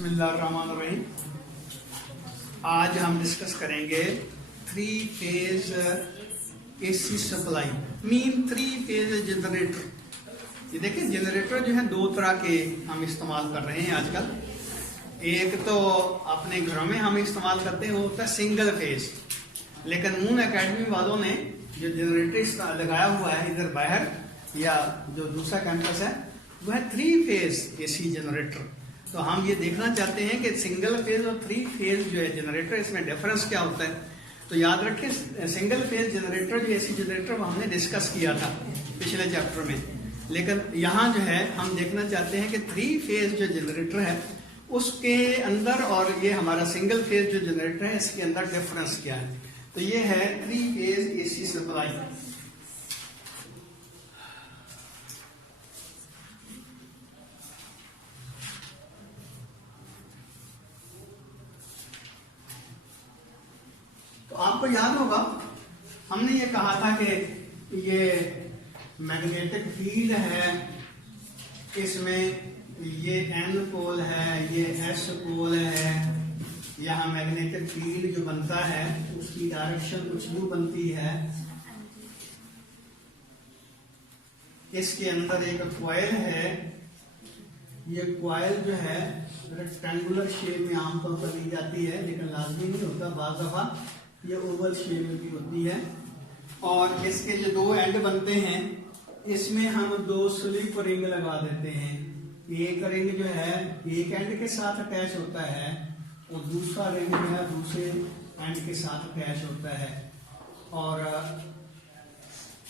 बिस्मिल्लाहिर्रहमानिर्रहीम। आज हम डिस्कस करेंगे 3 phase AC supply mean 3 phase generator. ये देखिए जनरेटर जो है दो तरह के हम इस्तेमाल कर रहे हैं आजकल। एक तो अपने घरों में हम इस्तेमाल करते हैं वो होता है सिंगल फेज, लेकिन मून एकेडमी वालों ने जो जनरेटर लगाया हुआ है इधर बाहर या जो दूसरा कैंपस है वो है 3 फेज एसी जनरेटर। तो हम ये देखना चाहते हैं कि सिंगल फेज और 3 फेज जो है जनरेटर इसमें डिफरेंस क्या होता है। तो याद रखें सिंगल फेज जनरेटर जो एसी जनरेटर वो हमने डिस्कस किया था पिछले चैप्टर में, लेकिन यहाँ जो है हम देखना चाहते हैं कि 3 फेज जो जनरेटर है उसके अंदर और ये हमारा सिंगल फेज जो जनरेटर है इसके अंदर डिफरेंस क्या है। तो ये है 3 फेज एसी सप्लाई। तो आपको याद होगा हमने ये कहा था कि ये मैग्नेटिक फील्ड है, इसमें ये N पोल है, ये S पोल है। यहाँ मैग्नेटिक फील्ड जो बनता है उसकी डायरेक्शन कुछ यूं बनती है। इसके अंदर एक कॉइल है, ये कॉइल जो है रेक्टेंगुलर शेप में आमतौर पर ली जाती है, लेकिन लाजमी नहीं होता, बाज़ दफा ये ओवल शेप की होती है। और इसके जो 2 एंड बनते हैं इसमें हम 2 स्लिप रिंग लगा देते हैं। एक रिंग जो है एक एंड के साथ अटैच होता है और दूसरा रिंग जो है दूसरे एंड के साथ अटैच होता है। और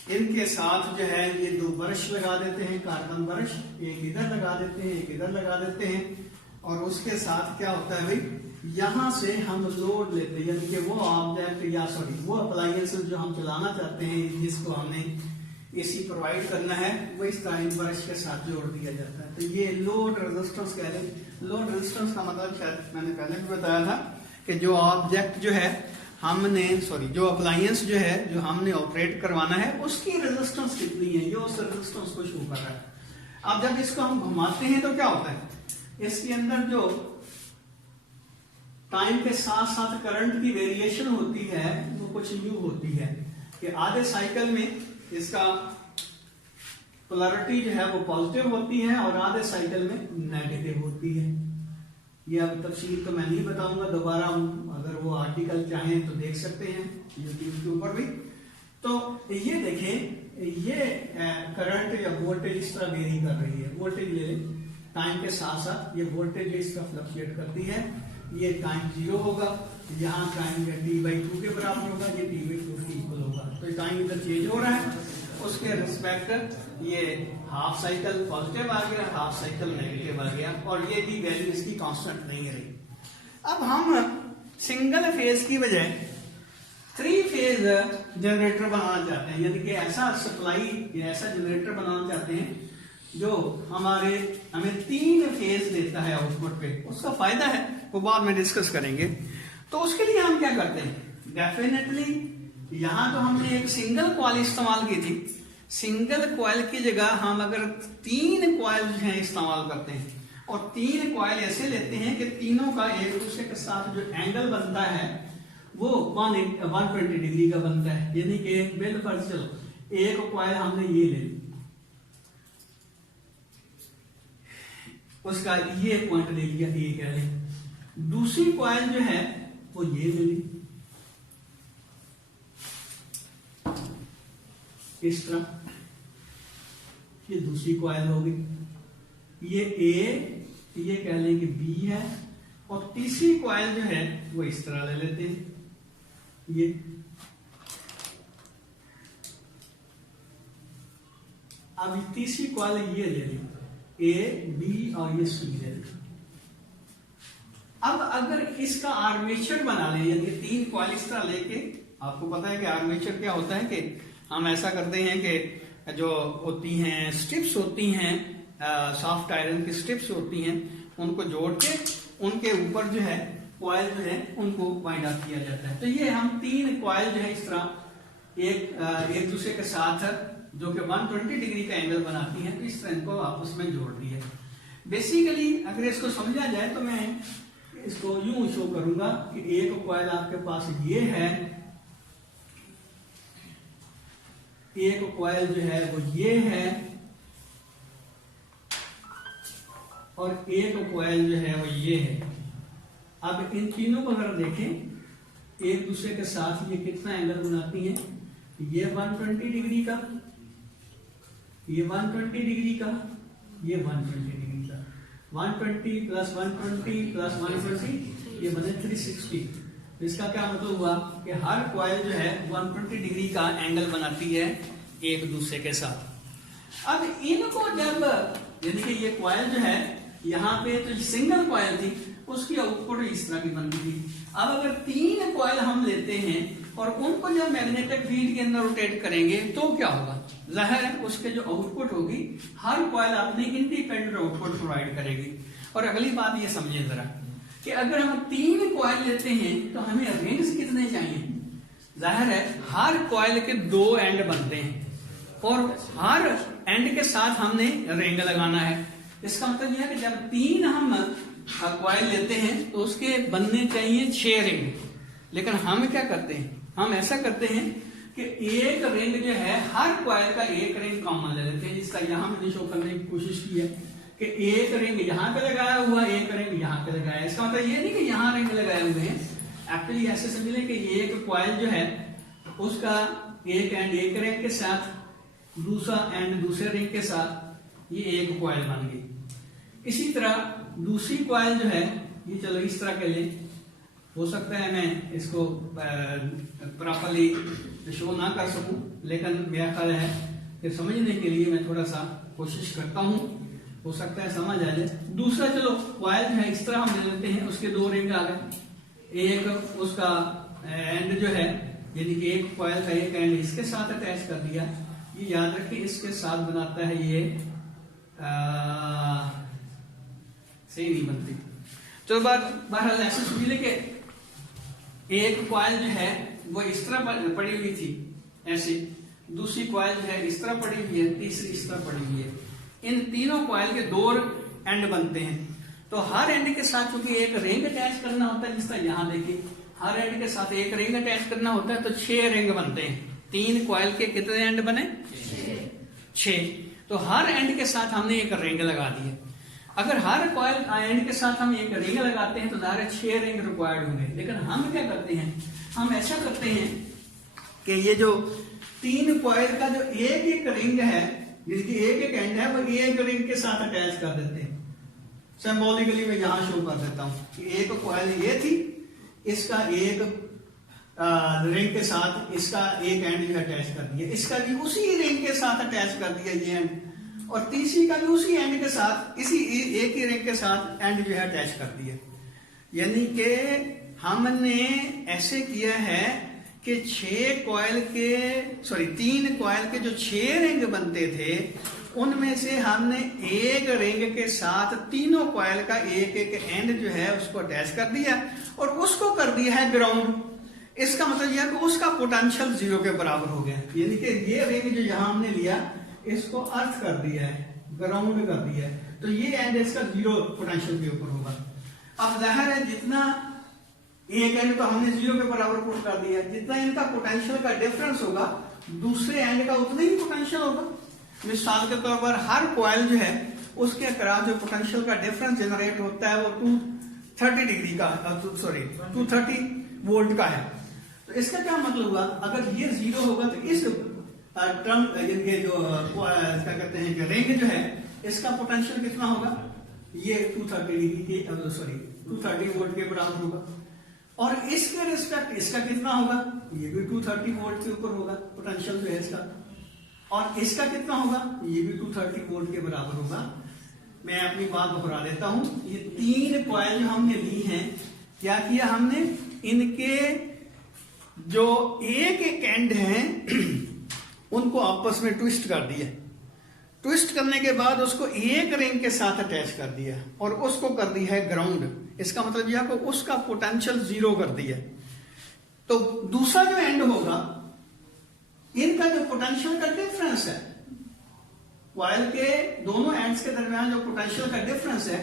इनके साथ जो है ये 2 ब्रश लगा देते हैं, कार्बन ब्रश, एक इधर लगा देते हैं, एक इधर लगा देते हैं। और उसके साथ क्या होता है भाई, यहां से हम लोड लेते हैं, यानी कि वो ऑब्जेक्ट या सॉरी वो अप्लायंस जो हम चलाना चाहते हैं जिसको हमने एसी प्रोवाइड करना है वो इस तरह ब्रश के साथ जोड़ दिया जाता है। तो ये लोड रेजिस्टेंस कह रहे हैं। लोड रेजिस्टेंस का मतलब शायद मैंने पहले भी बताया था कि जो ऑब्जेक्ट जो है हमने जो अप्लायंस जो है जो हमने ऑपरेट करवाना है उसकी रेजिस्टेंस कितनी है, ये उस रेजिस्टेंस को शो कर रहा है। अब जब इसको हम घुमाते हैं तो क्या होता है, इसके अंदर जो टाइम के साथ साथ करंट की वेरिएशन होती है वो कुछ यूं होती है कि आधे साइकिल में इसका पोलैरिटी जो है वो पॉजिटिव होती है और आधे साइकिल में नेगेटिव होती है। ये अब तफसील तो मैं नहीं बताऊंगा, दोबारा अगर वो आर्टिकल चाहें तो देख सकते हैं यूट्यूब के ऊपर भी। तो ये देखें, ये करंट या वोल्टेज इस तरह वेरी कर रही है। वोल्टेज ले लें, टाइम के साथ साथ ये वोल्टेज इस तरह फ्लक्चुएट करती है। ये टाइम 0 होगा, यहाँ टाइम T/2 के बराबर होगा, ये T/2 के इक्वल होगा। तो टाइम इधर चेंज हो रहा है, उसके रिस्पेक्ट ये हाफ साइकिल पॉजिटिव आ गया, हाफ साइकिल नेगेटिव आ गया, और ये भी वैल्यू इसकी कांस्टेंट नहीं रही। अब हम सिंगल फेज की बजाय 3 फेज जनरेटर बनाना चाहते हैं, यानी कि ऐसा सप्लाई या ऐसा जनरेटर बनाना चाहते हैं जो हमें 3 फेज देता है आउटपुट पे। उसका फायदा है वो बाद में डिस्कस करेंगे। तो उसके लिए हम क्या करते हैं, डेफिनेटली यहां तो हमने एक सिंगल कॉइल इस्तेमाल की थी। सिंगल कॉइल की जगह हम अगर 3 कॉइल हैं इस्तेमाल करते हैं और 3 कॉइल ऐसे लेते हैं कि तीनों का एक दूसरे के साथ जो एंगल बनता है वो 120 डिग्री का बनता है। यानी कि बिल पर चलो एक कॉइल हमने ये ले ली, उसका ये पॉइंट ले लिया, ये कह लें। दूसरी कॉइल जो है वो ये ले ली इस तरह, ये दूसरी कॉइल हो गई। ये A, ये कह लें कि B है, और तीसरी कॉइल जो है वो इस तरह ले लेते हैं। ये अब तीसरी कॉइल ये ले ली, A, B और ये C ले ली। अब अगर इसका आर्मेचर बना लें, यानी 3 कॉइल इस तरह लेके, आपको पता है कि आर्मेचर क्या होता है कि हम ऐसा करते हैं कि जो होती हैं स्ट्रिप्स होती हैं, सॉफ्ट आयरन की स्ट्रिप्स होती हैं, उनको जोड़ के उनके ऊपर जो है कॉइल जो है उनको बाइंड अप किया जाता है। तो ये हम 3 कॉइल जो है इस तरह एक दूसरे के साथ जो कि 120 डिग्री का एंगल बनाती हैं, तो इस तरह इनको आपस में जोड़ दिया। बेसिकली अगर इसको समझा जाए तो मैं इसको यूं शो करूंगा कि एक कॉइल आपके पास ये है, एक कॉइल जो है वो ये है, और एक कॉइल जो है वो ये है। अब इन तीनों को अगर देखें एक दूसरे के साथ ये कितना एंगल बनाती हैं, ये 120 डिग्री का, ये 120 डिग्री का, ये 120 डिग्री का, 120 प्लस 120 प्लस 120 ये बने 360। इसका क्या मतलब हुआ कि हर कॉइल जो है 120 डिग्री का एंगल बनाती है एक दूसरे के साथ। अब इनको जब यानी कि ये कॉइल जो है यहाँ पे तो सिंगल कॉइल थी, उसकी आउटपुट इस तरह की बनती थी। अब अगर 3 कॉइल हम लेते हैं और उनको जब मैग्नेटिक फील्ड के अंदर रोटेट करेंगे तो क्या होगा, जाहिर है उसके जो आउटपुट होगी हर कॉइल अपनी इंडिपेंडेंट आउटपुट प्रोवाइड करेगी। और अगली बात ये समझिए जरा कि अगर हम 3 कॉइल लेते हैं तो हमें रिंग्स कितने चाहिए। जाहिर है हर कॉइल के 2 एंड बनते हैं और हर एंड के साथ हमने रिंग लगाना है। इसका मतलब यह है कि जब 3 हम कॉइल लेते हैं तो उसके बनने चाहिए 6 रिंग। लेकिन हम क्या करते हैं, हम ऐसा करते हैं कि एक रिंग जो है हर कॉइल का एक रिंग कॉमन ले लेते हैं, जिसका यहां मैंने शो करने की कोशिश की है कि एक रिंग यहां पे लगाया हुआ, एक रिंग यहां पे लगाया। इसका मतलब ये नहीं कि यहां रिंग लगाए हुए हैं, एक्चुअली ऐसे समझ लें कि एक कॉइल जो है उसका एक एंड एक रिंग के साथ, दूसरा एंड दूसरे रिंग के साथ, ये एक कॉइल बन गई। इसी तरह दूसरी कॉइल जो है ये चलो इस तरह के लिए, हो सकता है मैं इसको प्रॉपरली शो ना कर सकूं, लेकिन मेरा ख्याल है कि समझने के लिए मैं थोड़ा सा कोशिश करता हूं, हो सकता है समझ आ जाए। दूसरा चलो कॉइल जो है इस तरह हम ले लेते हैं, उसके 2 रिंग आ गए, एक उसका एंड जो है यानी कि एक कॉइल का एक एंड इसके साथ अटैच कर दिया, ये याद रखिए इसके साथ बनाता है ये सही नहीं बनती। तो बहरहाल ऐसे समझ ले कि एक कॉइल जो है वो इस तरह पड़ी हुई थी ऐसे, दूसरी कॉइल जो है इस तरह पड़ी हुई है, तीसरी इस तरह पड़ी हुई है। इन तीनों कॉइल के 2 एंड बनते हैं, तो हर एंड के साथ चूंकि एक रिंग अटैच करना होता है, जिस तरह यहां देखिए हर एंड के साथ एक रिंग अटैच करना होता है, तो 6 रिंग बनते हैं। 3 कॉइल के कितने एंड बने, 6। तो हर एंड के साथ हमने एक रिंग लगा दी है। अगर हर कॉइल एंड के साथ हम एक रिंग लगाते हैं तो ज़ाहिर 6 रिंग रिक्वायर्ड होंगे। लेकिन हम क्या करते हैं, हम ऐसा करते हैं कि ये जो 3 कॉइल का जो एक एक रिंग है, जिसकी एक एक एंड है, वो एक रिंग के साथ अटैच कर देते हैं। सिंबॉलिकली मैं यहां शो कर देता हूं कि एक कॉइल ये थी, इसका एक रिंग के साथ इसका एक एंड जो अटैच कर दिया, इसका भी उसी रिंग के साथ अटैच कर दिया ये एंड, और तीसरी का भी उसी एंड के साथ इसी एक ही रिंग के साथ एंड जो है अटैच कर दिया। यानी कि हमने ऐसे किया है कि 3 कॉइल के जो 6 रिंग बनते थे, उनमें से हमने एक रिंग के साथ तीनों कॉइल का एक एक एंड जो है उसको अटैच कर दिया और उसको कर दिया है ग्राउंड। इसका मतलब यह कि उसका पोटेंशियल 0 के बराबर हो गया। यानी कि ये रिंग जो यहां हमने लिया इसको अर्थ कर दिया है, ग्राउंड कर दिया है, तो ये एंड इसका 0 पोटेंशियल के ऊपर होगा। अब जाहिर है जितना एक एंड तो हमने 0 के बराबर पुट कर दिया, जितना इनका पोटेंशियल का डिफरेंस होगा दूसरे एंड का उतना ही पोटेंशियल होगा। मिसाल के तौर पर हर कॉइल जो है उसके अक्रॉस जो पोटेंशियल का डिफरेंस जनरेट होता है वो 230 डिग्री का 230 वोल्ट का है। तो इसका क्या मतलब हुआ, अगर ये 0 होगा तो इस टर्म इनके जो क्या कहते हैं कि रिंग जो है इसका पोटेंशियल कितना होगा, ये 230 वोल्ट के बराबर होगा, और इसके रिस्पेक्ट इसका कितना होगा, ये भी 230 वोल्ट के ऊपर होगा पोटेंशियल जो है इसका, और इसका कितना होगा, ये भी 230 वोल्ट के बराबर होगा। मैं अपनी बात दोहरा देता हूं, ये 3 कॉइल जो हमने ली हैं, क्या किया हमने, इनके जो एक एक एंड हैं उनको आपस में ट्विस्ट कर दिया। ट्विस्ट करने के बाद उसको एक रिंग के साथ अटैच कर दिया और उसको कर दिया है ग्राउंड। इसका मतलब यह कि उसका पोटेंशियल 0 कर दिया। तो दूसरा जो एंड होगा, इनका जो पोटेंशियल का डिफरेंस है कॉइल के दोनों एंड्स के दरमियान जो पोटेंशियल का डिफरेंस है,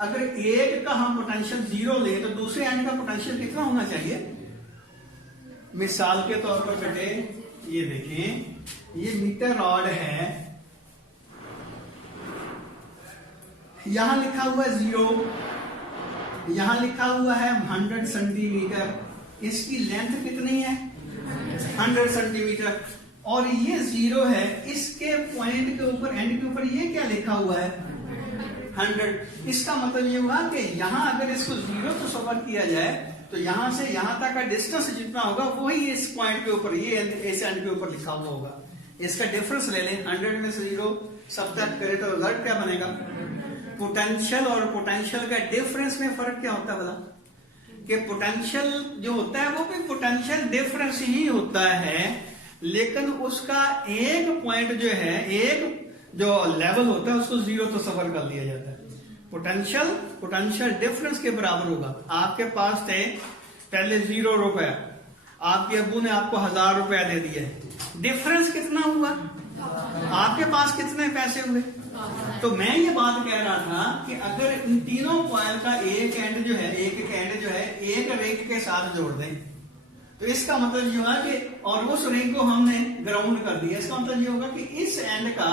अगर एक का हम पोटेंशियल 0 ले तो दूसरे एंड का पोटेंशियल कितना होना चाहिए? मिसाल के तौर पर बेटे ये देखें, ये मीटर रॉड है, यहां लिखा हुआ है 0, यहां लिखा हुआ है 100 सेंटीमीटर, इसकी लेंथ कितनी है? 100 सेंटीमीटर, और ये 0 है, इसके पॉइंट के ऊपर एंड के ऊपर ये क्या लिखा हुआ है? 100। इसका मतलब ये हुआ कि यहां अगर इसको 0 तो सफर किया जाए तो यहां से यहां तक का डिस्टेंस जितना होगा वही इस पॉइंट के ऊपर, ये इस एंड के ऊपर लिखा हुआ होगा। इसका डिफरेंस ले लें, 100 में से 0 सब्ट्रैक्ट करें तो रिजल्ट क्या बनेगा? पोटेंशियल और पोटेंशियल का डिफरेंस में फर्क क्या होता है बोला? कि पोटेंशियल जो होता है वो भी पोटेंशियल डिफरेंस ही होता है, लेकिन उसका एक पॉइंट जो है, एक जो लेवल होता है उसको 0 तो सफर कर लिया जाता है। पोटेंशियल डिफरेंस के बराबर होगा। आपके पास थे पहले 0 रुपया, आपके अब्बू ने आपको 1000 रुपया दे दिया, डिफरेंस कितना हुआ? आपके पास कितने पैसे हुए? तो मैं ये बात कह रहा था कि अगर इन तीनों कॉइल का एक एंड जो है एक रिंग के साथ जोड़ दें तो इसका मतलब ये होगा कि, और उस रिंग को हमने ग्राउंड कर दिया, इसका मतलब ये होगा कि इस एंड का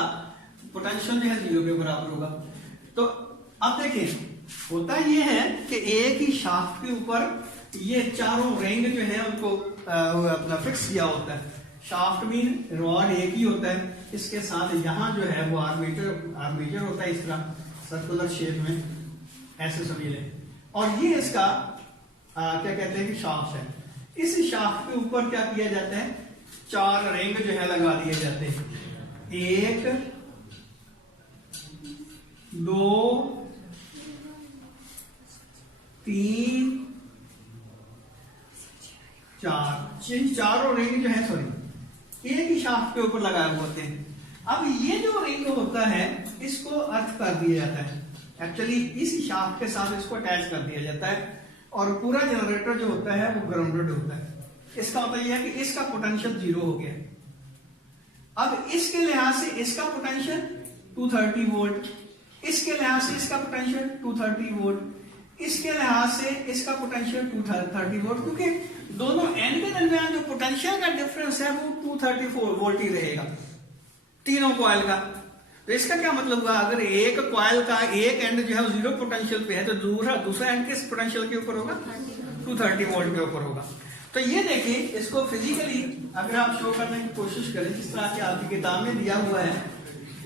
पोटेंशियल जो है 0 के बराबर होगा। तो अब देखिए होता ये है कि एक ही शाफ्ट के ऊपर ये चारों रिंग जो है उनको अपना फिक्स किया होता है। शाफ्ट मीन रॉड एक ही होता है, इसके साथ यहां जो है वो आर्मेचर होता है, इस तरह सर्कुलर शेप में ऐसे समझ लें, और ये इसका क्या कहते हैं कि शाफ्ट है। इस शाफ्ट के ऊपर क्या किया जाता है? 4 रिंग जो है लगा दिए जाते हैं, 1 2 3 4, चारों रिंग जो है एक ही शाफ्ट के ऊपर लगाए होते हैं। अब ये जो रिंग होता है इसको अर्थ कर दिया जाता है, एक्चुअली इस शाफ्ट के साथ इसको अटैच कर दिया जाता है, और पूरा जनरेटर जो होता है वो ग्राउंडेड होता है। इसका मतलब यह है कि इसका पोटेंशियल 0 हो गया। अब इसके लिहाज से इसका पोटेंशियल 230 वोल्ट, इसके लिहाज से इसका पोटेंशियल 230 वोल्ट, इसके लिहाज से इसका पोटेंशियल 230 वोल्ट, क्योंकि दोनों एंड के दरमियान जो पोटेंशियल का डिफरेंस है वो 234 वोल्ट ही रहेगा तीनों कॉइल का। तो इसका क्या मतलब हुआ? अगर एक कॉइल का एक एंड जो है 0 पोटेंशियल पे है तो दूसरा एंड किस पोटेंशियल के ऊपर होगा? 230 वोल्ट के ऊपर होगा। तो ये देखिए, इसको फिजिकली अगर आप शो करने की कोशिश करें जिस तरह की आपकी किताब में दिया हुआ है,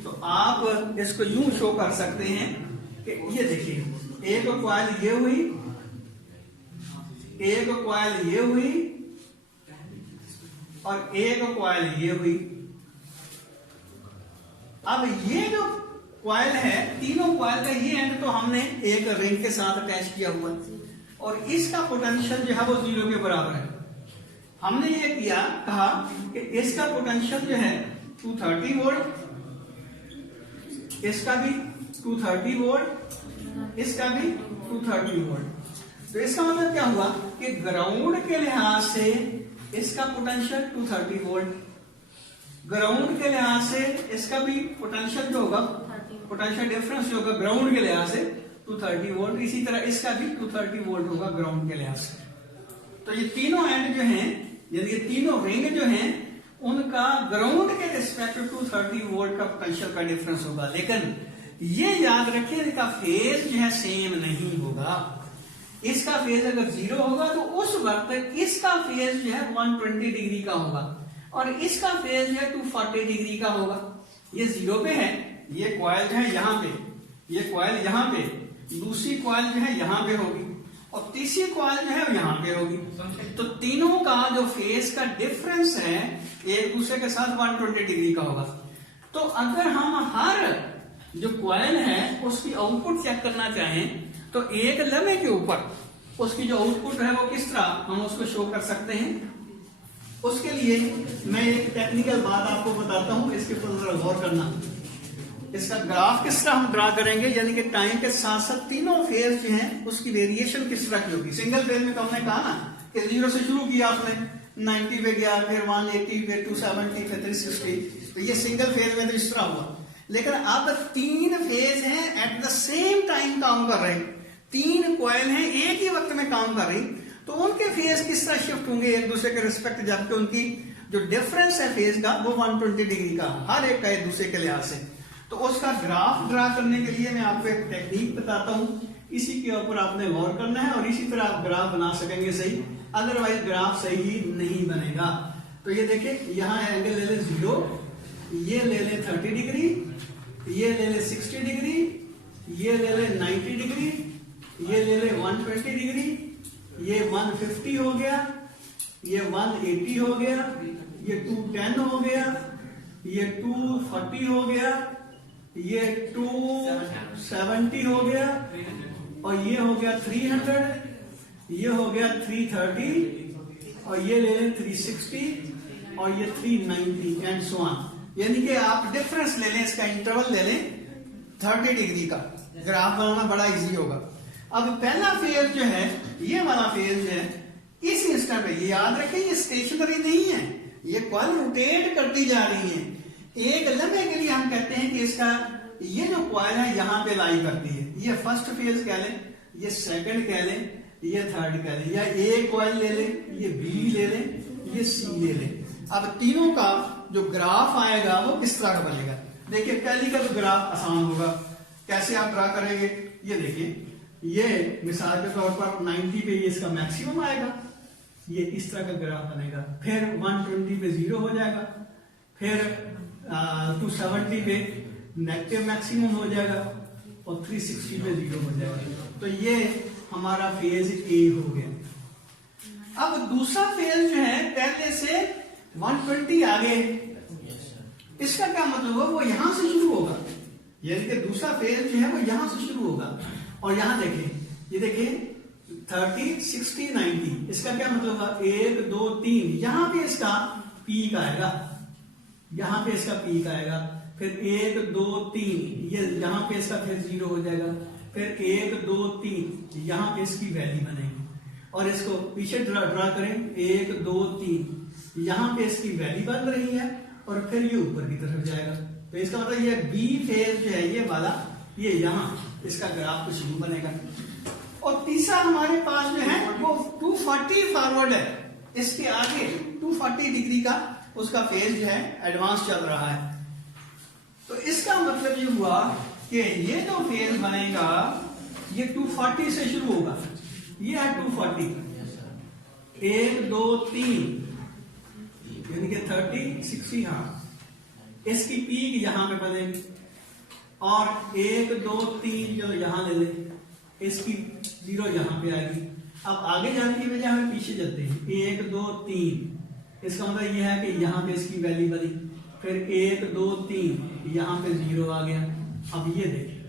तो आप इसको यूं शो कर सकते हैं कि ये देखिए, एक कॉइल ये हुई, एक कॉइल ये हुई, और एक कॉइल ये हुई। अब ये जो कॉइल है, तीनों कॉइल का ये एंड तो हमने एक रिंग के साथ अटैच किया हुआ, और इसका पोटेंशियल जो है वो 0 के बराबर है। हमने ये कहा कि इसका पोटेंशियल जो है 230 वोल्ट, इसका भी 230 वोल्ट, इसका भी 230 वोल्ट। तो इसका मतलब क्या हुआ कि ग्राउंड के लिहाज से इसका पोटेंशियल 230 वोल्ट, ग्राउंड के लिहाज से इसका भी पोटेंशियल जो होगा, पोटेंशियल डिफरेंस जो होगा ग्राउंड के लिहाज से 230 वोल्ट, इसी तरह इसका भी 230 वोल्ट होगा ग्राउंड के लिहाज से। तो ये तीनों एंड जो हैं, यानी ये तीनों रिंग जो हैं, उनका ग्राउंड के रिस्पेक्ट 230 वोल्ट का पोटेंशियल का डिफरेंस होगा। लेकिन ये याद रखिए, इनका फेज जो है सेम नहीं होगा। इसका फेज अगर 0 होगा तो उस वक्त इसका फेज जो है 120 डिग्री का होगा, और इसका फेज जो है 240 डिग्री का होगा। ये 0 पे है, ये कॉइल जो है यहां पे, ये कॉइल यहां पे, दूसरी कॉइल जो है यहां पे होगी, और तीसरी कॉइल जो है यहां पे होगी। तो तीनों का जो फेज का डिफरेंस है एक दूसरे के साथ 120 डिग्री का होगा। तो अगर हम हर जो कॉइल है उसकी आउटपुट चेक करना चाहें तो एक लम्हे के ऊपर उसकी जो आउटपुट है वो किस तरह हम उसको शो कर सकते हैं, उसके लिए मैं एक टेक्निकल बात आपको बताता हूं, इसके ऊपर जरा गौर करना। इसका ग्राफ किस तरह हम ड्रा करेंगे, यानी कि टाइम के साथ साथ तीनों फेज जो हैं उसकी वेरिएशन किस तरह की होगी। सिंगल फेज में तो हमने कहा ना कि 0 से शुरू किया आपने, 90 पे गया, फिर 180, फिर 270, फिर 360। तो ये सिंगल फेज में तो इस तरह हुआ। लेकिन अब 3 फेज हैं एट द सेम टाइम काम कर रहे हैं, 3 कॉइल हैं एक ही वक्त में काम कर रही, तो उनके फेज किस तरह शिफ्ट होंगे एक दूसरे के रिस्पेक्ट, जबकि उनकी जो डिफरेंस है फेज का वो 120 डिग्री का हर एक का एक दूसरे के लिहाज से। तो उसका ग्राफ ड्रा करने के लिए मैं आपको एक टेक्निक बताता हूं, इसी के ऊपर आपने गौर करना है और इसी तरह आप ग्राफ बना सकेंगे सही, अदरवाइज ग्राफ सही नहीं बनेगा। तो ये देखिए यहाँ एंगल ले ले 0, ये ले ले 30 डिग्री, ये ले ले 60 डिग्री, ये ले ले 90 डिग्री, ये ले ले 120 डिग्री, ये 150 हो गया, ये 180 हो गया, ये 210 हो गया, ये 240 हो गया, ये 270 हो गया, और ये हो गया 300, ये हो गया 330, और ये ले लें 360, और ये 390 एंड सो ऑन। यानी कि आप डिफरेंस ले लें, इसका इंटरवल ले लें 30 डिग्री का, ग्राफ बनाना बड़ा इजी होगा। अब पहला फेज जो है, ये वाला फेज जो है, इस इंस्टेंट पे, ये याद रखें ये स्टेशनरी नहीं है, ये कॉइल रोटेट करती जा रही है। एक लम्हे के लिए हम कहते हैं कि इसका ये जो कॉइल है यहां पे लाई करती है, ये फर्स्ट फेज कह लें, ये सेकंड कह लें, ये थर्ड कह लें, या ए कॉइल ले लें, ये बी ले लें, ये सी ले लें। अब तीनों का जो ग्राफ आएगा वो किस तरह का बनेगा, देखिए पहली का तो ग्राफ आसान होगा, कैसे आप ड्रा करेंगे, ये देखिए, ये मिसाल के तौर पर 90 पे ये इसका मैक्सिमम आएगा, ये इस तरह का ग्राफ बनेगा, फिर 120 पे 0 हो जाएगा, फिर 270 पे नेगेटिव मैक्सिमम हो जाएगा, और 360 पे 0 हो जाएगा। तो ये हमारा फेज ए हो गया। अब दूसरा फेज जो है पहले से 120 आगे, इसका क्या मतलब है, वो यहां से शुरू होगा, यानी कि दूसरा फेज जो है वो यहां से शुरू होगा, और यहां देखें, ये देखिए 30, 60, 90, इसका क्या मतलब होगा, 1, 2, 3, यहां पे इसका पीक आएगा, यहां पे इसका पीक आएगा, फिर 1, 2, 3, ये यहां पे इसका फिर 0 हो जाएगा, फिर 1, 2, 3, यहां पे इसकी वैल्यू बनेगी, और इसको पीछे ड्रा करें, 1, 2, 3, यहां पे इसकी वैल्यू बन रही है, और फिर ये ऊपर की तरफ जाएगा। तो इसका मतलब ये बी फेज जो है ये वाला, ये यहां इसका ग्राफ कुछ यूं बनेगा। और तीसरा हमारे पास जो है वो 240 फॉरवर्ड है, इसके आगे 240 डिग्री का उसका फेज जो है एडवांस चल रहा है। तो इसका मतलब ये हुआ कि ये जो फेज बनेगा ये 240 से शुरू होगा, ये है 240, 1, 2, 3, यानी कि 30, 60, हाँ, इसकी पीक यहां पे बनेगी, और 1, 2, 3 जो यहां ले लें, इसकी 0 यहां पे आएगी। अब आगे जाने की वजह हमें पीछे चलते हैं, 1, 2, 3, इसका मतलब यह है कि यहां पे इसकी वैल्यू बनी, फिर 1, 2, 3, यहां पे 0 आ गया। अब ये देखिए,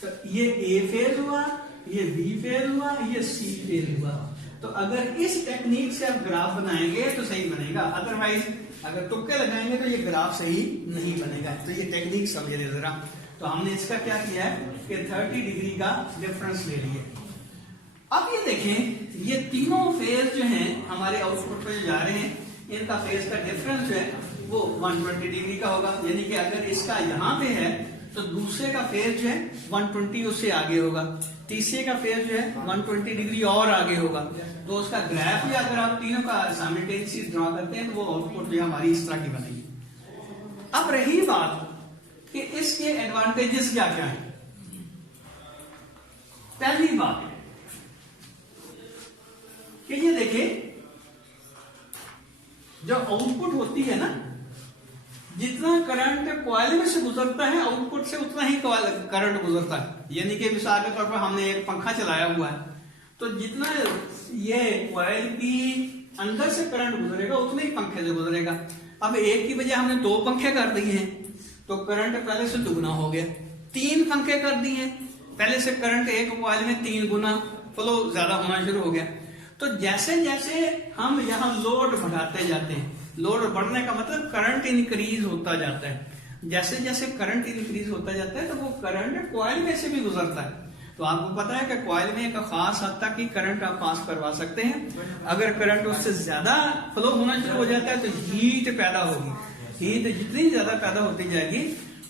तो ये ए फेज हुआ, ये बी फेज हुआ, ये सी फेज हुआ। तो अगर इस टेक्निक से आप ग्राफ बनाएंगे तो सही बनेगा, अदरवाइज अगर तुक्के लगाएंगे तो ये ग्राफ सही नहीं बनेगा। तो ये टेक्निक समझ ले जरा। तो हमने इसका क्या किया है कि 30 डिग्री का डिफरेंस ले लिए। अब ये देखें, ये तीनों फेज जो हैं हमारे आउटपुट पे जा रहे हैं, इनका फेज का डिफरेंस जो है वो 120 डिग्री का होगा, यानी कि अगर इसका यहां पे है तो दूसरे का फेज जो है 120 उससे आगे होगा, तीसरे का फेज जो है 120 डिग्री और आगे होगा। तो उसका ग्राफ भी अगर आप तीनों का साइमल्टेनियसली ड्रॉ करते हैं तो वो आउटपुट जो हमारी इस तरह की बनेगी। अब रही बात कि इसके एडवांटेजेस क्या क्या है। पहली बात कि ये देखिए, जो आउटपुट होती है ना, जितना करंट कॉइल में से गुजरता है आउटपुट से उतना ही करंट गुजरता है। यानी कि मिसाल के तौर पर हमने एक पंखा चलाया हुआ है, तो जितना ये कॉइल की अंदर से करंट गुजरेगा उतना ही पंखे से गुजरेगा। अब एक की बजाय हमने 2 पंखे कर दिए हैं तो करंट पहले से दुगना हो गया। 3 पंखे कर दिए हैं, पहले से करंट एक कॉइल में 3 गुना फ्लो ज्यादा होना शुरू हो गया। तो जैसे जैसे हम यहाँ लोड बढ़ाते जाते हैं, लोड बढ़ने का मतलब करंट इंक्रीज होता जाता है। जैसे जैसे करंट इंक्रीज होता जाता है तो वो करंट कॉइल में से भी गुजरता है। तो आपको पता है कि कॉइल में एक खास हद तक की करंट आप पास करवा सकते हैं। अगर करंट उससे ज्यादा फ्लो होना शुरू हो जाता है तो हीट पैदा होगी। हीट जितनी ज्यादा पैदा होती जाएगी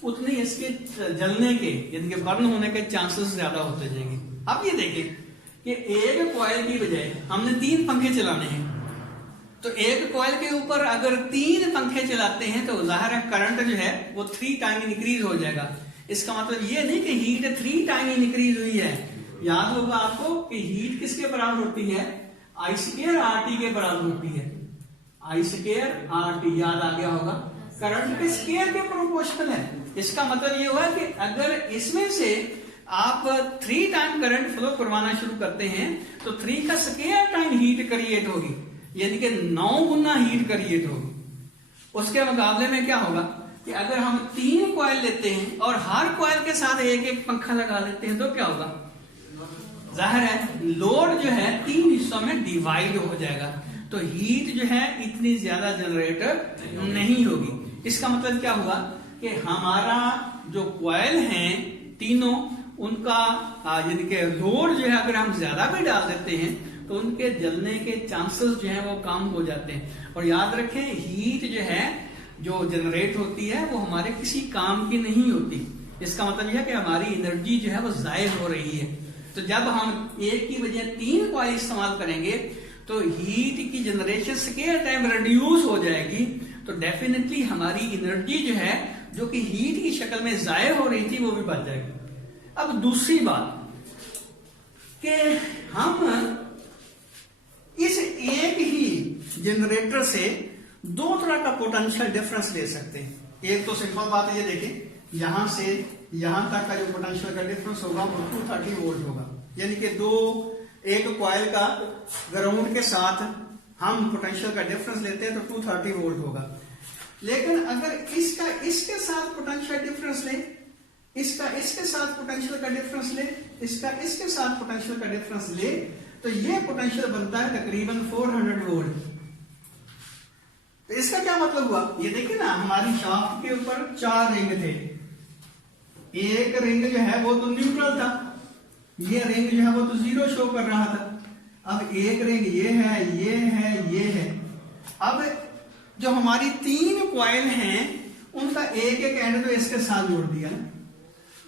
उतने इसके जलने के यानी कि बर्न होने के चांसेस ज्यादा होते जाएंगे। अब ये देखें कि एक कॉइल की बजाय हमने 3 पंखे चलाने हैं, तो एक कॉइल के ऊपर अगर 3 पंखे चलाते हैं तो जाहिर है करंट जो है वो 3 टाइम इंक्रीज हो जाएगा। इसका मतलब ये नहीं कि हीट 3 टाइम इंक्रीज हुई है। याद होगा आपको कि हीट किसके बराबर होती है, आई स्क्वायर आर टी के बराबर होती है। आई स्क्वायर आर टी याद आ गया होगा, करंट के स्क्वायर के प्रोपोर्शनल है। इसका मतलब ये हुआ कि अगर इसमें से आप 3 टाइम करंट फ्लो करवाना शुरू करते हैं तो 3 का स्क्वायर टाइम हीट क्रिएट होगी, यानी कि 9 गुना हीट क्रिएट होगी। उसके मुकाबले में क्या होगा कि अगर हम 3 कॉइल लेते हैं और हर कॉइल के साथ एक एक पंखा लगा लेते हैं तो क्या होगा, जाहिर है लोड जो है 3 हिस्सों में डिवाइड हो जाएगा, तो हीट जो है इतनी ज्यादा जनरेटर नहीं होगी। इसका मतलब क्या हुआ कि हमारा जो कॉइल हैं तीनों, उनका यानी कि लोड जो है अगर हम ज्यादा भी डाल देते हैं तो उनके जलने के चांसेस जो है वो कम हो जाते हैं। और याद रखें हीट जो है जो जनरेट होती है वो हमारे किसी काम की नहीं होती। इसका मतलब यह है कि हमारी एनर्जी जो है वो जाया हो रही है। तो जब हम एक की बजाय 3 कॉइल इस्तेमाल करेंगे तो हीट की जनरेशन स्क्वायर टाइम रिड्यूस हो जाएगी, तो डेफिनेटली हमारी एनर्जी जो है जो कि हीट की शक्ल में जाया हो रही थी वो भी बच जाएगी। अब दूसरी बात कि हम इस एक ही जनरेटर से 2 तरह का पोटेंशियल डिफरेंस ले सकते हैं। एक तो सिंपल बात है, ये देखें यहां से यहां तक का जो पोटेंशियल का डिफरेंस होगा वो 230 वोल्ट होगा, यानी कि एक कॉइल का ग्राउंड के साथ हम पोटेंशियल का डिफरेंस लेते हैं तो 230 वोल्ट होगा। लेकिन अगर इसका इसके साथ पोटेंशियल डिफरेंस ले, इसका इसके साथ पोटेंशियल का डिफरेंस ले, इसका इसके साथ पोटेंशियल का डिफरेंस ले, तो ये पोटेंशियल बनता है तकरीबन 400 वोल्ट। तो इसका क्या मतलब हुआ, ये देखिए ना हमारी शाफ्ट के ऊपर 4 रिंग थे। एक रिंग जो है वो तो न्यूट्रल था, ये रिंग जो है वो तो 0 शो कर रहा था। अब एक रिंग ये है, ये है, ये है। अब जो हमारी 3 कॉइल हैं उनका एक एक एंड तो इसके साथ जोड़ दिया ना।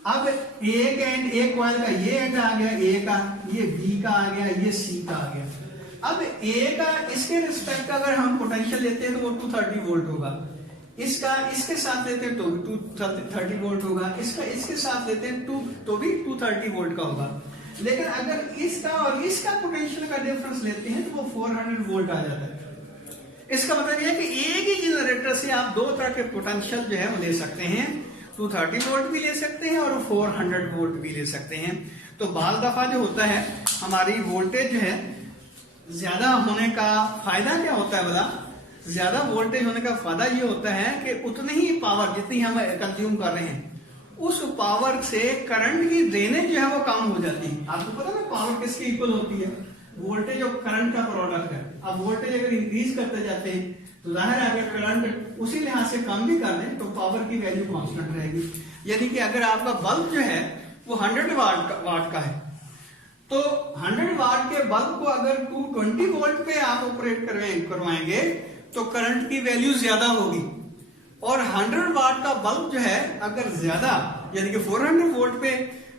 अब एक एंड, एक कॉइल का ये एंड आ गया ए का, ये बी का आ गया, ये सी का आ गया। अब ए का इसके रिस्पेक्ट का अगर हम पोटेंशियल लेते हैं तो वो 230 वोल्ट होगा, इसका इसके साथ लेते हैं तो 230 वोल्ट होगा, इसका इसके साथ लेते हैं तो भी 230 वोल्ट का होगा। लेकिन अगर इसका और इसका पोटेंशियल का डिफरेंस लेते हैं तो वो 400 वोल्ट आ जाता है। इसका मतलब यह है कि एक ही जनरेटर से आप 2 तरह के पोटेंशियल जो है वो ले सकते हैं, 230 वोल्ट भी ले सकते हैं और 400 वोल्ट भी ले सकते हैं। तो बाल दफा जो होता है हमारी वोल्टेज जो है ज्यादा होने का फायदा क्या होता है बोला, ज्यादा वोल्टेज होने का फायदा ये होता है कि उतनी ही पावर जितनी हम कंज्यूम कर रहे हैं उस पावर से करंट की ड्रेनेज जो है वो कम हो जाती है। आपको पता ना पावर किसके इक्वल होती है, वोल्टेज और करंट का प्रोडक्ट है। अब वोल्टेज अगर इंक्रीज करते जाते हैं तो जाहिर है अगर करंट उसी लिहाज से कम भी कर दें तो पावर की वैल्यू कांस्टेंट रहेगी। यानी कि अगर आपका बल्ब जो है वो 100 वाट का है तो 100 वाट के बल्ब को अगर 220 वोल्ट पे आप ऑपरेट करवाएंगे तो करंट की वैल्यू ज्यादा होगी। और 100 वाट का बल्ब जो है अगर ज्यादा यानी कि 400 वोल्ट पे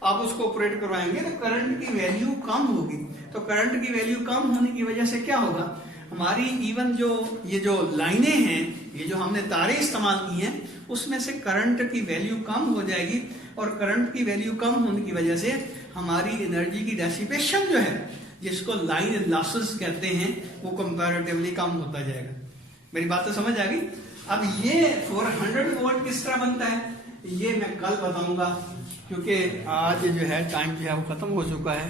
आप उसको ऑपरेट करवाएंगे तो करंट की वैल्यू कम होगी। तो करंट की वैल्यू कम होने की वजह से क्या होगा, हमारी इवन जो ये जो लाइनें हैं, ये जो हमने तारे इस्तेमाल की हैं उसमें से करंट की वैल्यू कम हो जाएगी। और करंट की वैल्यू कम होने की वजह से हमारी एनर्जी की डेसिपेशन जो है जिसको लाइन लॉसेस कहते हैं वो कंपैरेटिवली कम होता जाएगा। मेरी बात तो समझ आ गई। अब ये 400 वोल्ट किस तरह बनता है ये मैं कल बताऊंगा, क्योंकि आज जो है टाइम जो है वो खत्म हो चुका है।